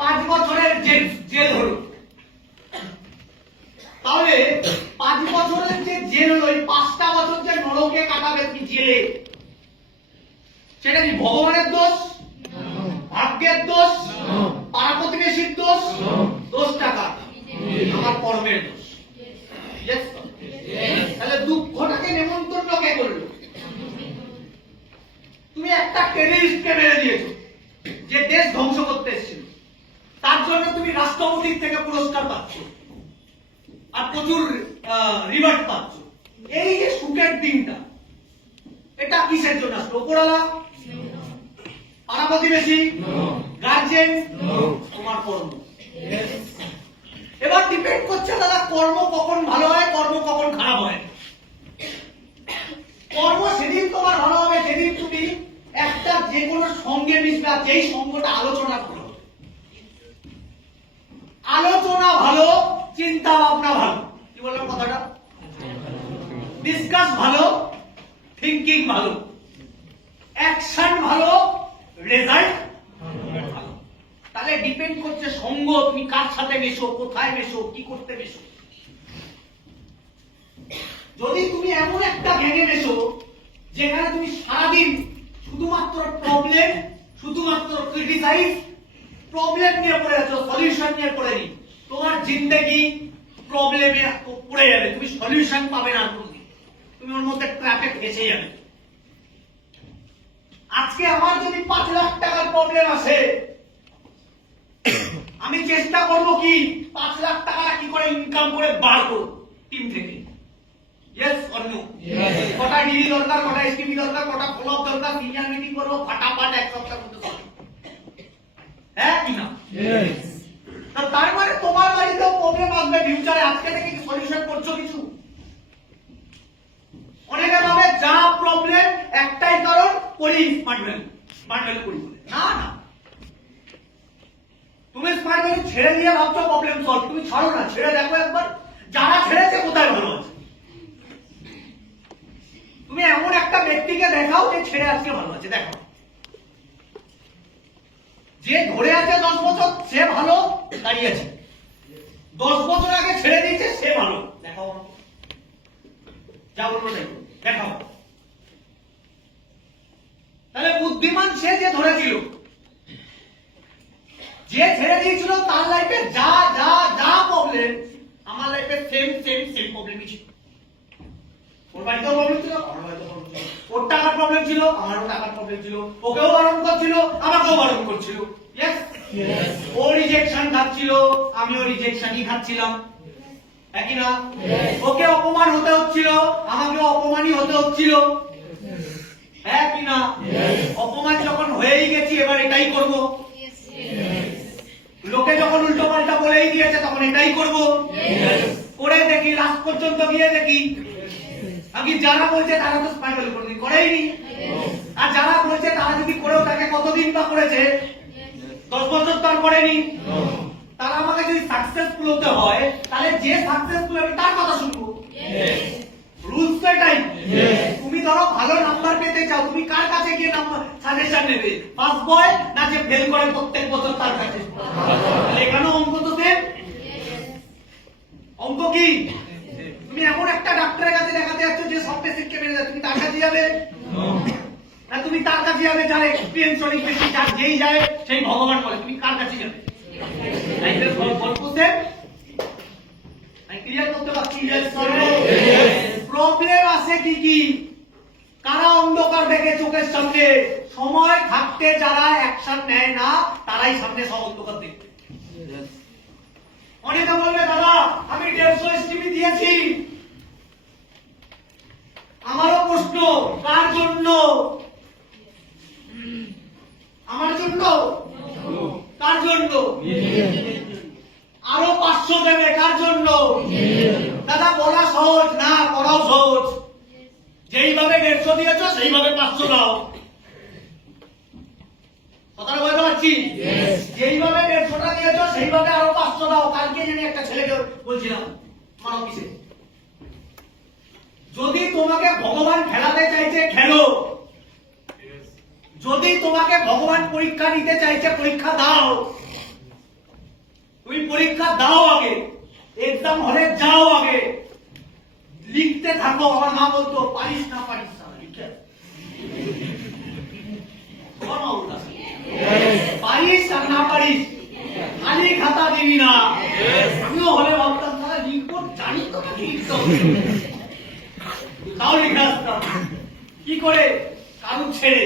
পাঁচ বছরের jail jail হলো। তাহলে পাঁচ বছরের যে জেল হলো পাঁচটা বছর যে নরকে কাটাবে তুমি জেলে? সেটা কি ভগবানের দোষ? ভাগ্যের দোষ? পাড়া প্রতিবেশীর দোষ? দোষ টাকা আমার কর্মের দোষ। তাহলে দুঃখটাকে নেমন্তন্ন কে করল? তুমি একটা টেররিস্টকে মেরে দিয়েছ, যে দেশ ধ্বংস করতে এসেছিল। তার জন্য তুমি রাষ্ট্রপতির থেকে পুরস্কার পাচ্ছ। আর প্রচুর রিওয়ার্ড পাচ্ছ। এই যে সুখের দিনটা, এটা কিসের জন্য আসলো? ওপরালা পাড়া প্রতিবেশী? গার্জেন তোমার কর্ম। এবার ডিপেন্ড করছে দাদা, কর্ম কখন ভালো হয়, কর্ম কখন খারাপ হয়। কর্ম সেদিন তোমার ভালো হবে, সেদিন তুমি একটা যে কোনো সঙ্গে মিশবে যেই সঙ্গটা আলোচনা করো আলোচনা ভালো চিন্তা ভাবনা ভালো। কি বললাম কথাটা? ডিসকাস ভালো থিঙ্কিং ভালো। অ্যাকশন ভালো রেজাল্ট ভালো। তাহলে ডিপেন্ড করছে সঙ্গ, তুমি কার সাথে মেশো, কোথায় মেশো, কি করতে মেশো। যদি তুমি এমন একটা গ্যাংয়ে মেশো, যেখানে তুমি সারাদিন শুধুমাত্র প্রবলেম শুধুমাত্র ক্রিটিসাইজ প্রবলেম নিয়ে পড়ে আছো সলিউশন নিয়ে পড়ে নি। তোমার জিন্দেগি প্রবলেমে পড়ে যাবে তুমি সলিউশন পাবে না কোনদিন তুমি ওর মধ্যে ট্র্যাপে ফেসে যাবে। আজকে আমার যদি পাঁচ লাখ টাকার প্রবলেম আসে আমি চেষ্টা করব কি পাঁচ লাখ টাকা কি করে ইনকাম করে বার করব টিম থেকে। ইয়েস অর নো কটা ডিগ্রি দরকার কটা এসটিপি দরকার কটা ফলোআপ দরকার সিনিয়র মিটিং করব ফাটাফাট এক সপ্তাহের মধ্যে। হ্যাঁ কি না তার মানে তোমার বাড়িতেও প্রবলেম আসবে ফিউচারে আজকে থেকে কি সলিউশন করছ কিছু? অনেকে ভাবে যা প্রবলেম একটাই কারণ করি স্মার্ট ভ্যালু স্মার্ট ভ্যালু করি না না। তুমি স্মার্ট ভ্যালু ছেড়ে দিয়ে ভাবছ প্রবলেম সলভ তুমি ছাড়ো না ছেড়ে দেখো একবার। যারা ছেড়েছে কোথায় ভালো আছে? তুমি এমন একটা ব্যক্তিকে দেখাও যে ছেড়ে আজকে ভালো আছে। দেখো। যে ধরে আছে দশ বছর, সে ভালো দাঁড়িয়ে আছে দশ বছর আগে ছেড়ে দিয়েছে, সে ভালো। দেখাও। যা বলব দেখাও। তাহলে বুদ্ধিমান সে যে ধরেছিল যে ছেড়ে দিয়েছিল, তার লাইফে যা যা যা প্রবলেম আমার লাইফে সেম সেম সেম প্রবলেমই ছিল। ওর বাড়িতেও প্রবলেম ছিল আমার বাড়িতেও প্রবলেম ছিল। ওর টাকার প্রবলেম ছিল আমারও টাকার প্রবলেম ছিল। ওকেও বারণ করছিল আমাকেও বারণ করছিল? ও রিজেকশন খাচ্ছিল আমিও রিজেকশনই খাচ্ছিলাম। একই না? ওকে অপমান হতে হচ্ছিল আমাকেও অপমানই হতে হচ্ছিল। হ্যাঁ কি না অপমান যখন হয়েই গেছি এবার এটাই করব। লোকে যখন উল্টো পাল্টা বলেই দিয়েছে তখন এটাই করব। করে দেখি লাস্ট পর্যন্ত গিয়ে দেখি। আমি যারা বলছে তারা তো স্পাইরাল কোনদিন করেইনি আর যারা বলছে তারা যদি করেও তাকে কতদিন বা করেছে? দশ বছর তো আর করেনি। তারা আমাকে যদি সাকসেসফুল হতে হয় তাহলে যে সাকসেসফুল আমি তার কথা শুনব। রুলস তো এটাই। তুমি ধরো ভালো নাম্বার পেতে চাও তুমি কার কাছে গিয়ে নাম্বার সাজেশন নেবে? পাস বয় না যে ফেল করে প্রত্যেক বছর তার কাছে? এখানেও অঙ্ক তো সেম অঙ্ক কি? তুমি এমন একটা ডাক্তারের কাছে দেখাতে যাচ্ছ যে সব পেশেন্টকে মেরে তুমি তার কাছে যাবে? না তুমি তার কাছে যাবে যার এক্সপিরিয়েন্স অনেক বেশি যার যেই যায় সেই ভগবান বলে। তুমি কার কাছে যাবে? লাইফের গল্প ক্লিয়ার করতে পারছি? প্রবলেম আছে কি কি? কারা অন্ধকার দেখে চোখের সামনে? সময় থাকতে যারা অ্যাকশন নেয় না তারাই সামনে সব অন্ধকার দেখবে অনেকে বলবে, দাদা, আমি দেড়শো এসটিপি দিয়েছি। আমারও প্রশ্ন, কার জন্য? আমার জন্য? কার জন্য? আরও পাঁচশো দেবে, কার জন্য? দাদা, বলা সহজ, না, করাও সহজ। যেইভাবে দেড়শো দিয়েছ, সেইভাবে পাঁচশো দাও। কথাটা বলতে পারছি? যেইভাবে দেড়শোটা দিয়েছ সেইভাবে আরও পাঁচশো দাও। কালকে জানি একটা ছেলেকে বলছিলাম আমার অফিসে যদি তোমাকে ভগবান খেলাতে চাইছে খেলো। যদি তোমাকে ভগবান পরীক্ষা নিতে চাইছে পরীক্ষা দাও। তুমি পরীক্ষা দাও আগে। এক্সাম হলে যাও আগে। লিখতে থাকো আমার মা বলতো পারিস না পারিস না লিখে। তোমার মা পারিস আর না পারিস? খালি খাতা দিবি না। আমিও হলে ভাবতাম তারা লিখব জানি তো কি লিখতে তাও লিখে আসতাম। কি করে? কারণ ছেড়ে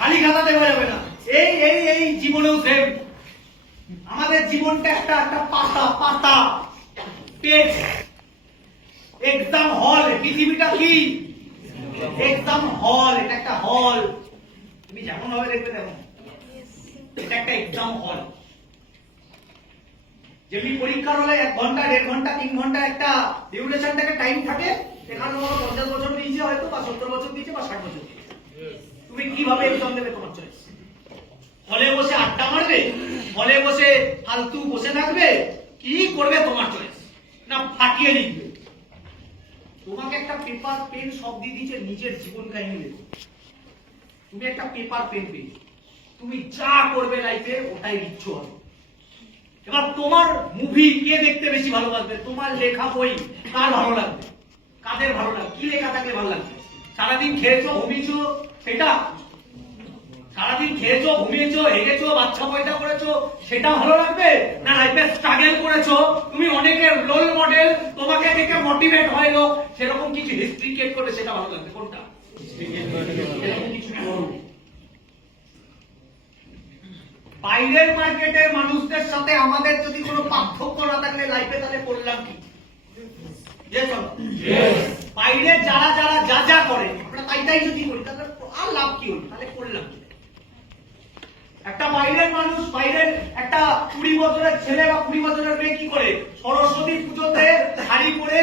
খালি খাতা দেওয়া যাবে না। এই এই এই জীবনেও সেম আমাদের জীবনটা একটা একটা পাতা পাতা। পেজ এক্সাম হল পৃথিবীটা কি? এক্সাম হল এটা একটা হল তুমি যেমন ভাবে দেখবে তেমন। এটা একটা এক্সাম হল যেমনি পরীক্ষার হলে এক ঘণ্টা, দেড় ঘণ্টা, তিন ঘণ্টা একটা ডিউরেশনটাকে টাইম থাকে এখানে তোমাকে পঞ্চাশ বছর দিয়েছে হয়তো, বা সত্তর বছর দিয়েছে, বা ষাট বছর তুমি কীভাবে এক্সাম দেবে তোমার চয়েস হলে বসে আড্ডা মারবে? হলে বসে ফালতু বসে থাকবে? কি করবে তোমার চয়েস না ফাটিয়ে লিখবে তোমাকে একটা পেপার পেন সব দিয়ে দিয়েছে, নিজের জীবন কাহিনী লেখো। তুমি একটা পেপার পেন পেয়েছ তুমি যা করবে লাইফে ওটাই হবে এবার তোমার মুভি কে দেখতে বেশি ভালোবাসবে? তোমার লেখা বই কার ভালো লাগবে? কাদের ভালো লাগবে? কি লেখা থাকলে ভালো লাগবে? সারাদিন খেয়েছো, ঘুমিয়েছো? সেটা? সারাদিন খেয়েছো, ঘুমিয়েছো, হেগেছো, বাচ্চা পয়দা করেছ, সেটা ভালো লাগবে? না লাইফে স্ট্রাগল করেছ? তুমি অনেকের রোল মডেল তোমাকে দেখে মোটিভেট হয় লোক সেরকম কিছু হিস্ট্রি ক্রিয়েট করবে সেটা ভালো লাগবে। কোনটা? করো। বাইরের মার্কেটের মানুষদের সাথে আমাদের যদি কোনো পার্থক্য না থাকলে লাইফে তাহলে করলাম কি? বাইরে যারা যারা যা যা করে আমরা তাই তাই যদি করি তাহলে আর লাভ কি হলো তাহলে করলাম কি? একটা বাইরের মানুষ বাইরের একটা কুড়ি বছরের ছেলে বা কুড়ি বছরের মেয়ে কি করে? সরস্বতী পুজোতে শাড়ি পরে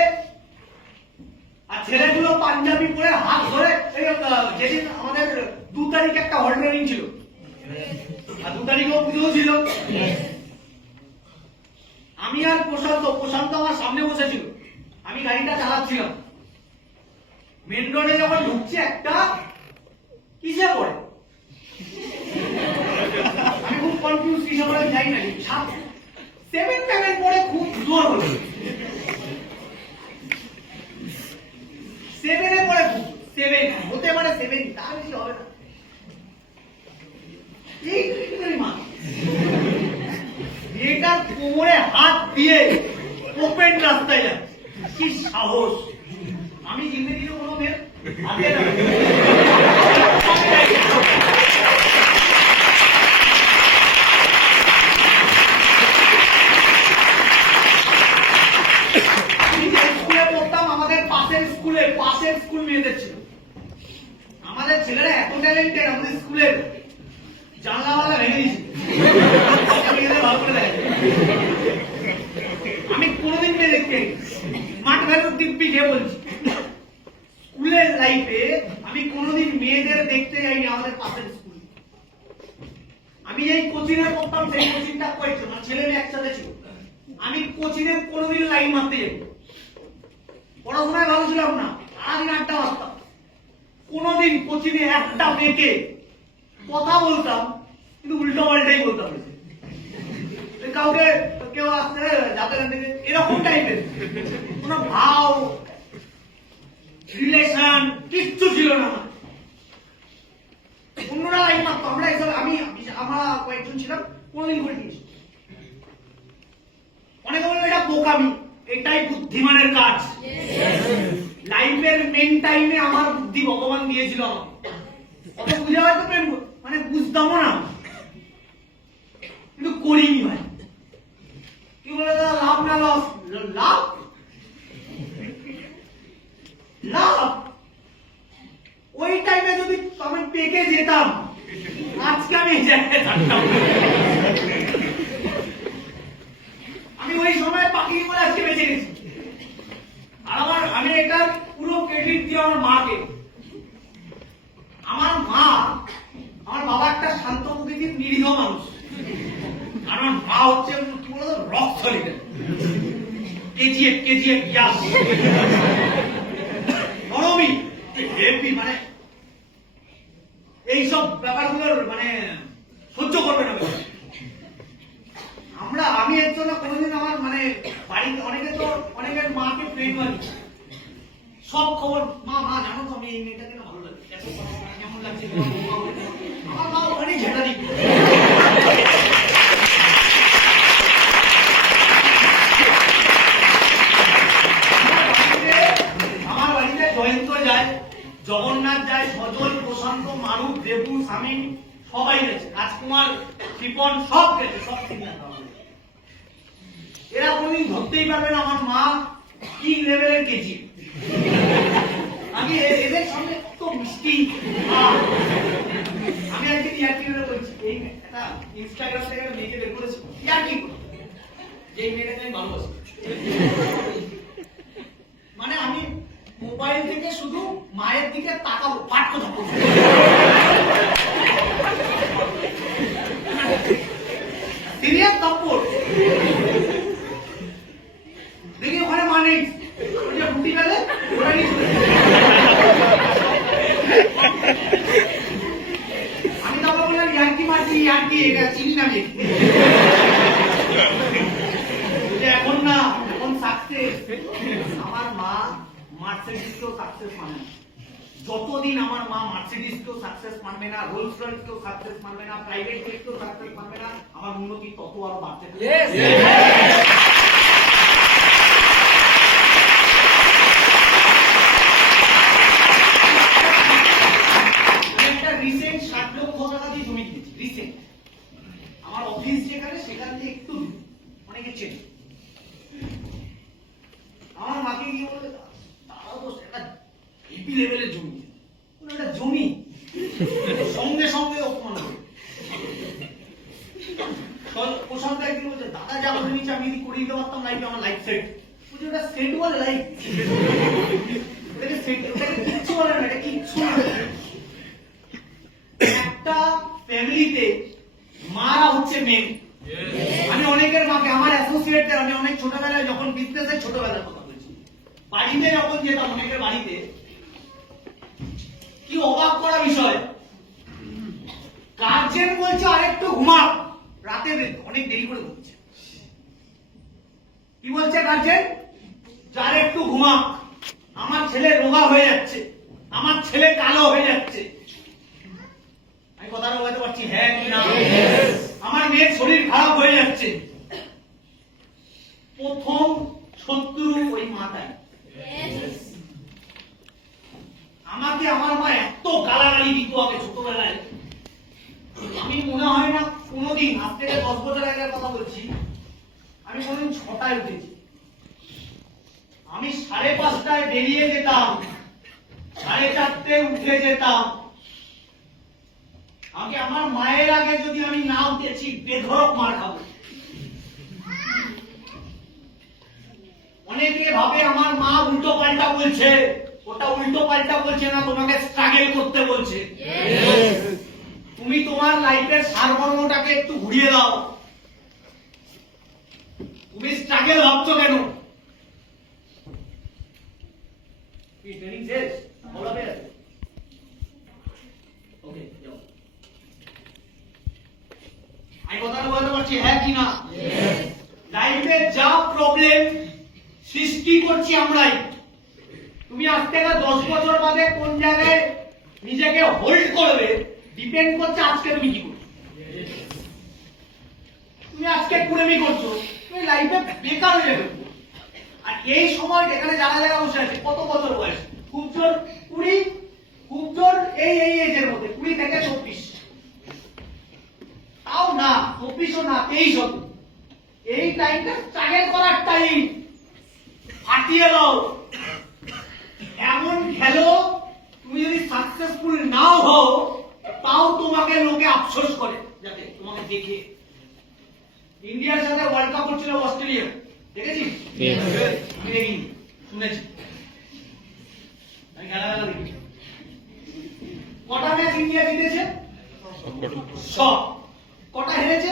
ছেলেগুলো পাঞ্জাবি পরে হাত ধরে যেদিন আমাদের দু তারিখ একটা হল ট্রেনিং ছিল। দু পুজো ছিল। আমি আর প্রশান্ত প্রশান্ত আমার সামনে বসেছিল। আমি গাড়িটা চালাচ্ছিলাম। মেন রোডে যখন ঢুকছে একটা, কিসে পড়ে? আমি খুব কনফিউজ কিসে পড়ে যাই না। সেভেন সেভেন পরে খুব জোর হলো সেভেনে পরে খুব সেভেন হতে পারে সেভেন তার বেশি হবে না এই পরিমাণ মেয়েটার কোমরে হাত দিয়ে ওপেন রাস্তায় যাচ্ছে কি সাহস আমি জিন্দগিতে কোনো মেয়ের হাতে আমি যে স্কুলে পড়তাম আমাদের পাশের স্কুলে পাশের স্কুল মেয়েদের ছিল আমাদের ছেলেরা এত ট্যালেন্টেড আমাদের স্কুলের জানলাওয়ালা ভেঙে দিয়েছে মেয়েদের ভালো করে দেখে আমি কোনোদিন মেয়ে দেখতে যাইনি। মাঠ ভেতর বলছি, স্কুলের লাইফে আমি কোনোদিন মেয়েদের দেখতে যাইনি আমাদের পাশের স্কুল আমি যেই কোচিংয়ে পড়তাম, সেই কোচিংটা করেছিল আমার ছেলে মেয়ে একসাথে ছিল। আমি কোচিংয়ে কোনোদিন লাইন মারতে যাই পড়াশোনায় ভালো ছিলাম না, সারাদিন আড্ডা মারতাম। কোনোদিন কোচিংয়ে একটা মেয়েকে কথা বলতাম, কিন্তু উল্টো পাল্টাই বলতাম কাউকে কেউ আসতে যাতে না দেখে এরকম টাইপের কোনো ভাও রিলেশন কিচ্ছু ছিল না। অন্যরা লাইন আমরা এইসব আমি আমরা কয়েকজন ছিলাম অনেকে এটা বোকামি, এটাই বুদ্ধিমানের কাজ। লাইফের মেন টাইমে আমার বুদ্ধি ভগবান দিয়েছিল অত বুঝে হয়তো প্রেম মানে বুঝতামও না। কিন্তু করিনি ভাই। কি বলে লাভ না লস লাভ? লাভ ওই টাইমে যদি আমি পেকে যেতাম, আজকে আমি আমি ওই সময় পাখি বলে আজকে বেঁচে গেছি। আমার, আমি এটার পুরো ক্রেডিট দিই আমার মাকে। আমার মা, আমার বাবা একটা শান্ত প্রকৃতির নিরীহ মানুষ। কারণ মা হচ্ছে, কি বলতো rock solid KGF KGF gas heavy মানে এইসব ব্যাপারগুলোর মানে সহ্য করবে না আমরা, আমি এর জন্য কোনোদিন আমার মানে বাড়িতে, অনেকে তো, অনেকের মাকে প্রেম মানি সব খবর, মা মা, জানো তো, আমি এই মেয়েটাকে ভালো লাগে। কেমন লাগছে। আমার মা ওখানেই ঝেঁটা দিত আমার বাড়িতে জয়ন্ত যায় জগন্নাথ যায়, সজল, প্রশান্ত মারুফ দেবু, স্বামী, সবাই গেছে। রাজকুমার কৃপন সব গেছে, সব এরা কোনদিন ধরতেই পারবে না আমার মা কি লেভেলের কেজি আমি এদের সামনে মিষ্টি। আমি একদিন ইয়ার্কি করে বলছি, এই একটা ইনস্টাগ্রাম থেকে মেয়েকে বের করেছি। ইয়ার্কি যে মেয়েটাকে আমি মানে আমি মোবাইল থেকে শুধু মায়ের দিকে তাকাবো পাঠ কথা সিরিয়াস তপ্পর দেখি ওখানে মা নেই। রুটি গেলে। আমি তখন বললাম, ইয়ার্কি মারছি, ইয়ার্কি, এটা চিনি না আমি যে এখন না এখন সাকসেস আমার মা মার্সিডিজকেও সাকসেস মানে না। যতদিন আমার মা মার্সিডিজকেও সাকসেস মানবে না রোলস রয়েসকেও সাকসেস মানবে না প্রাইভেট জেটকেও সাকসেস মানবে না আমার উন্নতি তত আরও বাড়তে রিসেন্ট ষাট লক্ষ টাকা দিয়ে জমি কিনেছি রিসেন্ট আমার অফিস যেখানে সেখান থেকে একটু অনেকে চেনে। আমার মাকে গিয়ে বলে তারাও তো একটা হেভি লেভেলের জমি? ওটা জমি? সঙ্গে সঙ্গে অপমান হবে। একদিন বলছে, দাদা, যা নিচ্ছে আমি যদি করে দিতে পারতাম আমার লাইফ সেট বলছে ওটা সেট বলে লাইফ কিচ্ছু বলে না এটা কিচ্ছু একটা ফ্যামিলিতে মারা হচ্ছে মেন আমি অনেকের মাকে, আমার অ্যাসোসিয়েটদের আমি অনেক ছোটবেলায় যখন বিজনেসের ছোটবেলার কথা বলছি। বাড়িতে যখন যেতাম, অনেকের বাড়িতে কি অবাক করা বিষয় গার্জেন বলছে আরেকটু ঘুমাও রাতে অনেক দেরি করে ঘুমছে কি বলছে গার্জেন? যে আরেকটু ঘুমা আমার ছেলে রোগা হয়ে যাচ্ছে, আমার ছেলে কালো হয়ে যাচ্ছে। আমি কথাটা বলতে পারছি হ্যাঁ কি না? আমার মেয়ের শরীর খারাপ হয়ে যাচ্ছে। প্রথম শত্রু ওই মাতাই। আমাকে আমার মা এত গালাগালি দিত আগে ছোটবেলায়। আমি মনে হয় না কোনোদিন আজ থেকে দশ বছর আগের কথা বলছি, আমি কোনোদিন ছটায় উঠেছি। আমি সাড়ে পাঁচটায় বেরিয়ে যেতাম, সাড়ে চারটে উঠে যেতাম। আগে আমার মায়ের আগে যদি আমি না উঠেছি বেধরক মার খাব। অনেকে ভাবে আমার মা উল্টো পাল্টা বলছে, ওটা উল্টো পাল্টা বলছে না, তোমাকে স্ট্রাগল করতে বলছে। তুমি তোমার লাইফের সারমর্মটাকে একটু ঘুরিয়ে দাও। তুমি স্ট্রাগল ভাবছ কেন? ট্রেনিং শেষ? বলাবে ওকে যাও। আমি কথাটা বলতে পারছি হ্যাঁ কি না? লাইফে যা প্রবলেম সৃষ্টি করছি আমরাই। তুমি আজ থেকে দশ বছর বাদে কোন জায়গায় নিজেকে হোল্ড করবে? ডিপেন্ড করছে আজকে তুমি কি করছ তুমি আজকে কুড়েমি করছ, তুমি লাইফে বেকার হয়ে যাবে আর এই সময় এখানে যারা যারা বসে আছে, কত বছর বয়স? খুব জোর কুড়ি, খুব জোর এই এই এজের মধ্যে, কুড়ি থেকে চব্বিশ। তাও না, চব্বিশও না তেইশ হতো এই টাইমটা স্ট্রাগল করার টাইম ফাটিয়ে দাও। এমন খেলো, তুমি যদি সাকসেসফুল নাও হও তাও তোমাকে লোকে আফসোস করে। যাতে তোমাকে দেখে ইন্ডিয়ার সাথে ওয়ার্ল্ড কাপ হচ্ছিল অস্ট্রেলিয়া দেখেছিস? দেখিনি শুনেছি। আমি খেলা খেলা দেখি কটা ম্যাচ ইন্ডিয়া জিতেছে? সব। কটা হেরেছে?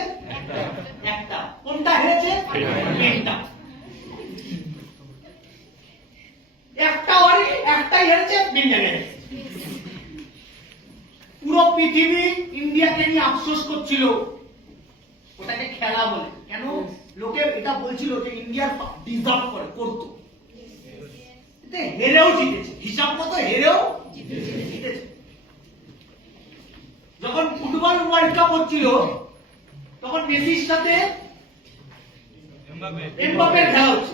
একটা। কোনটা হেরেছে? তিনটা। একটা ওয়ারি একটাই হেরেছে হেরেছে পুরো পৃথিবী ইন্ডিয়াকে নিয়ে আফসোস করছিল। ওটাকে খেলা বলে। কেন? লোকে এটা বলছিল যে ইন্ডিয়ার ডিজার্ভ করে করতো। হেরেও জিতেছে। হিসাব মতো হেরেও জিতেছে। যখন ফুটবল ওয়ার্ল্ড কাপ হচ্ছিল তখন মেসির সাথে এমবাপের খেলা হচ্ছে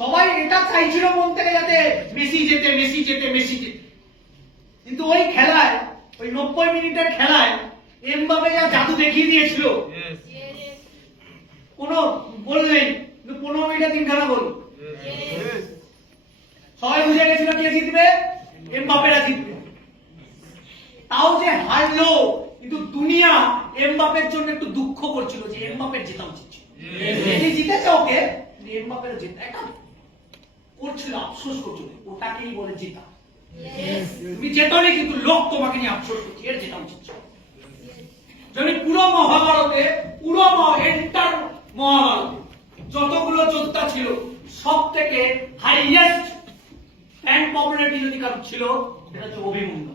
সবাই এটা চাইছিল মন থেকে যাতে মেসি যেতে মেসি যেতে মেসি যেতে কিন্তু ওই খেলায় ওই নব্বই মিনিটের খেলায় এমবাপে যা জাদু দেখিয়ে দিয়েছিল কোনো গোল নেই। কিন্তু পনেরো মিনিটে তিনখানা গোল। সবাই বুঝে গেছিল কে জিতবে? এমবাপেরা জিতবে। তাও যে হারলো কিন্তু দুনিয়া এমবাপের জন্য একটু দুঃখ করছিল যে এমবাপের জেতা উচিত ছিল। মেসি জিতেছে ওকে এমবাপের জেতা। একটা করছিল আফসোস করছিল ওটাকেই বলে জেতা। তুমি জেতনি কিন্তু লোক তোমাকে নিয়ে আফসোস করছে। এর জেতা উচিত যদি পুরো মহাভারতে পুরো এন্টার মহাভারতে যতগুলো যোদ্ধা ছিল সব থেকে হাইয়েস্ট ফ্যান পপুলারিটি যদি কারও ছিল সেটা হচ্ছে অভিমন্যু।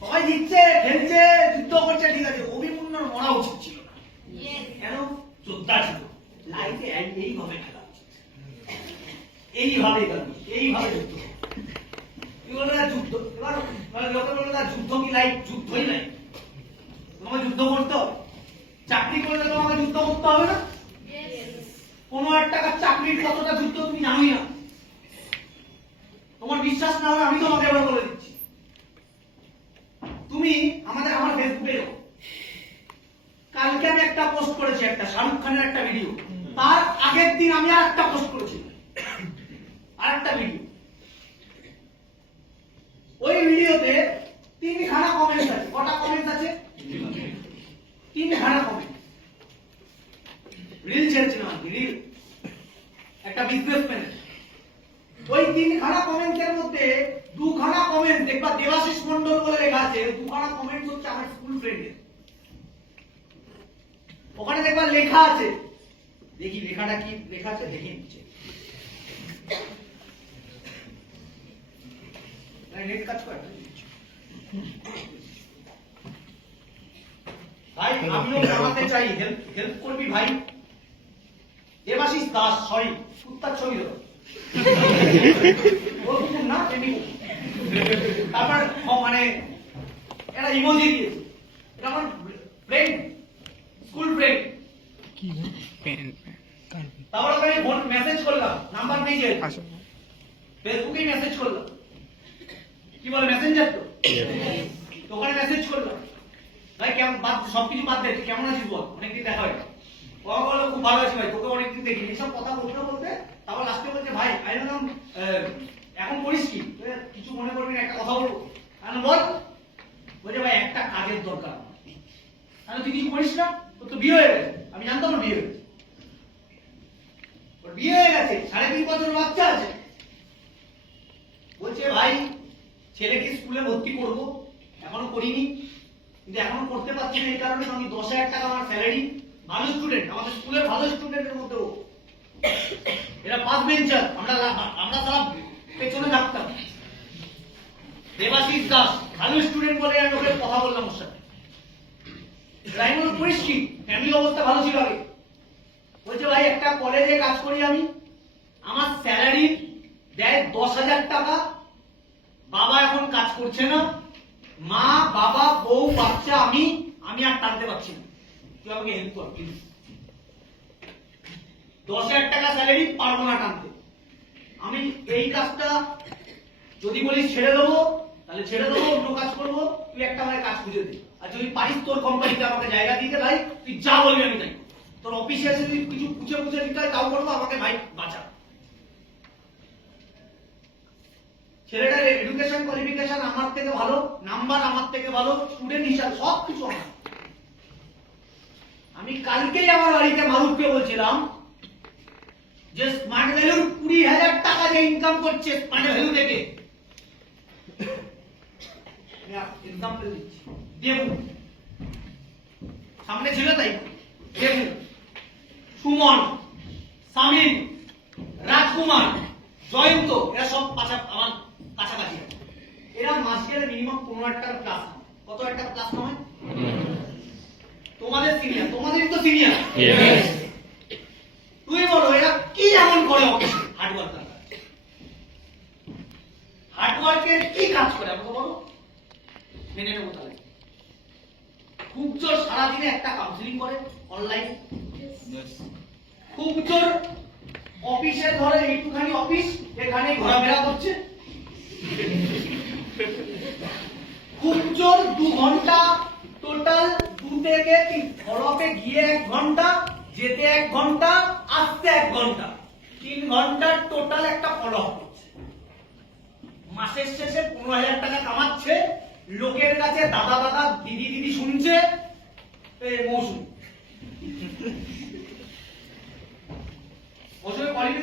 সবাই জিতছে খেলছে যুদ্ধ করছে ঠিক আছে অভিমন্যুর মরা উচিত ছিল না। কেন? যোদ্ধা ছিল। লাইফে এইভাবে খেলা এইভাবে এইভাবে যুদ্ধ। কি যুদ্ধ এবার মানে লোকে বলে না যুদ্ধ কি লাইফ যুদ্ধই নাই। তোমাকে যুদ্ধ করতে হবে। চাকরি করলে তোমাকে যুদ্ধ করতে হবে না? পনেরো হাজার টাকার চাকরির কতটা যুদ্ধ তুমি জানোই না। তোমার বিশ্বাস না হলে আমি তোমাকে এবার বলে দিচ্ছি। তুমি আমাদের আমার ফেসবুকে কালকে আমি একটা পোস্ট করেছি একটা শাহরুখ খানের একটা ভিডিও তার আগের দিন আমি আর একটা পোস্ট করেছি। আর একটা ভিডিও ওই ভিডিওতে তিন তিনখানা কমেন্ট আছে। কটা কমেন্ট আছে? তিনখানা কমেন্ট রিল ছেড়েছিলাম কি রিল একটা বিজনেসম্যান ওই তিনখানা কমেন্টের মধ্যে দুখানা কমেন্ট দেখবা দেবাশিস মন্ডল বলে লেখা আছে দুখানা কমেন্ট হচ্ছে আমার স্কুল ফ্রেন্ডের ওখানে দেখবা লেখা আছে। দেখি, লেখাটা কি, লেখা আছে? দেখি নিচ্ছে। নেট কাজ করে। ভাই আমিও জানাতে চাই হেল্প হেল্প করবি ভাই? দেবাশিস দাস সরি কুত্তার ছবি হলো। ও কুকুর না এমনি তারপর মানে একটা ইমোজি দিয়েছে। এটা আমার ফ্রেন্ড স্কুল ফ্রেন্ড তারপর ওখানে মেসেজ করলাম নাম্বার নেই যে ফেসবুকে মেসেজ করলাম। কি বলে মেসেঞ্জার তো? ওখানে মেসেজ করলাম ভাই, কেমন? বাদ সবকিছু বাদ দে কেমন আছিস বল? অনেকদিন দেখা হয় ও খুব ভালো আছি ভাই, তোকে অনেকদিন দেখিনি। এইসব কথা বলতে বলতে তারপর লাস্টে বলছে, ভাই আই এখন করিস কি? কিছু মনে করবি না, একটা কথা বলব। আমি বল, বলছে ভাই, একটা কাজের দরকার আমি তুই কিছু করিস না, তোর তো বিয়ে হয়ে গেছে। আমি জানতাম না বিয়ে বিয়ে হয়ে গেছে, সাড়ে তিন বছর বাচ্চা আছে। বলছে, ভাই ছেলেকে স্কুলে ভর্তি করব। এখনও করিনি। কিন্তু এখনও করতে পারছি না এই কারণে আমি দশ হাজার টাকা আমার স্যালারি ভালো স্টুডেন্ট আমাদের স্কুলের ভালো স্টুডেন্টের মধ্যে। এরা পাঁচ বেঞ্চার আমরা আমরা তারা পেছনে থাকতাম দেবাশিস দাস, ভালো স্টুডেন্ট বলে আমি ওকে কথা বললাম ওর সাথে। করিস কি ফ্যামিলি অবস্থা ভালো ছিল আগে। বলছে, ভাই, একটা কলেজে কাজ করি আমি। আমার স্যালারি দেয় দশ হাজার টাকা বাবা এখন কাজ করছে না। মা, বাবা, বউ, বাচ্চা, আমি আমি আর টানতে পারছি না। তুই আমাকে হেল্প কর প্লিজ দশ হাজার টাকা স্যালারি পারব না টানতে। আমি এই কাজটা যদি বলিস ছেড়ে দেবো, তাহলে ছেড়ে দেবো, অন্য কাজ করব। তুই একটা আমাকে কাজ খুঁজে দে। আর যদি পারিস, তোর কোম্পানিতে আমাকে জায়গা দিতে ভাই তুই যা বলবি আমি তাই তোর অফিসে এসে তুই কিছু পুছে পুছে দিতে হয়, তাও করব, আমাকে ভাই বাঁচা। ছেলেটার এডুকেশন কোয়ালিফিকেশন আমার থেকে ভালো নাম্বার আমার থেকে ভালো স্টুডেন্ট হিসাব সব কিছু আমার। আমি কালকেই আমার বাড়িতে মারুফকে বলছিলাম যে স্মার্ট ভ্যালুর কুড়ি হাজার টাকা যে ইনকাম করছে স্মার্ট ভ্যালু থেকে। দেবু সামনে ছিল তাই। দেবু সুমন, সামিন, রাজকুমার, জয়ন্ত, এরা সব পাশা আমার কাছাকাছি আছে। এরা মাস গেলে মিনিমাম পনেরো হাজার ক্লাস কত একটা ক্লাস নয় তোমাদের সিনিয়র তোমাদেরই তো সিনিয়র লোকের কাছে দাদা দাদা দিদি দিদি শুনছে মৌসুম মৌসুমে কলিং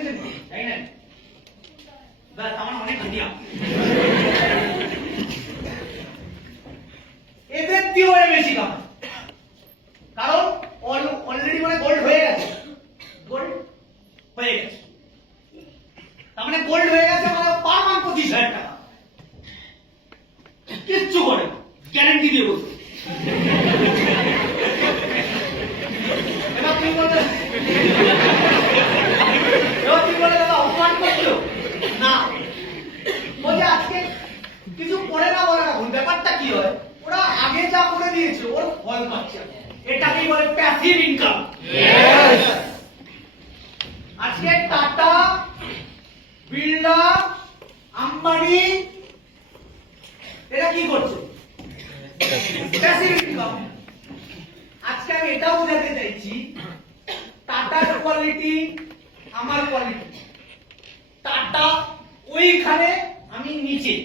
কি হয়? ওরা আগে যা করে দিয়েছে ওর ফল পাচ্ছে। এটাকেই বলে প্যাসিভ ইনকাম আজকে টাটা বিড়লা আম্বানি এরা কি করছে? প্যাসিভ ইনকাম আজকে আমি এটাও বোঝাতে চাইছি টাটার কোয়ালিটি আমার কোয়ালিটি টাটা ওইখানে আমি নিচে।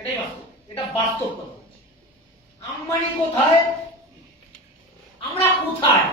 এটাই বাস্তব। এটা বাস্তবতা আম্বানি কোথায়? আমরা কোথায়?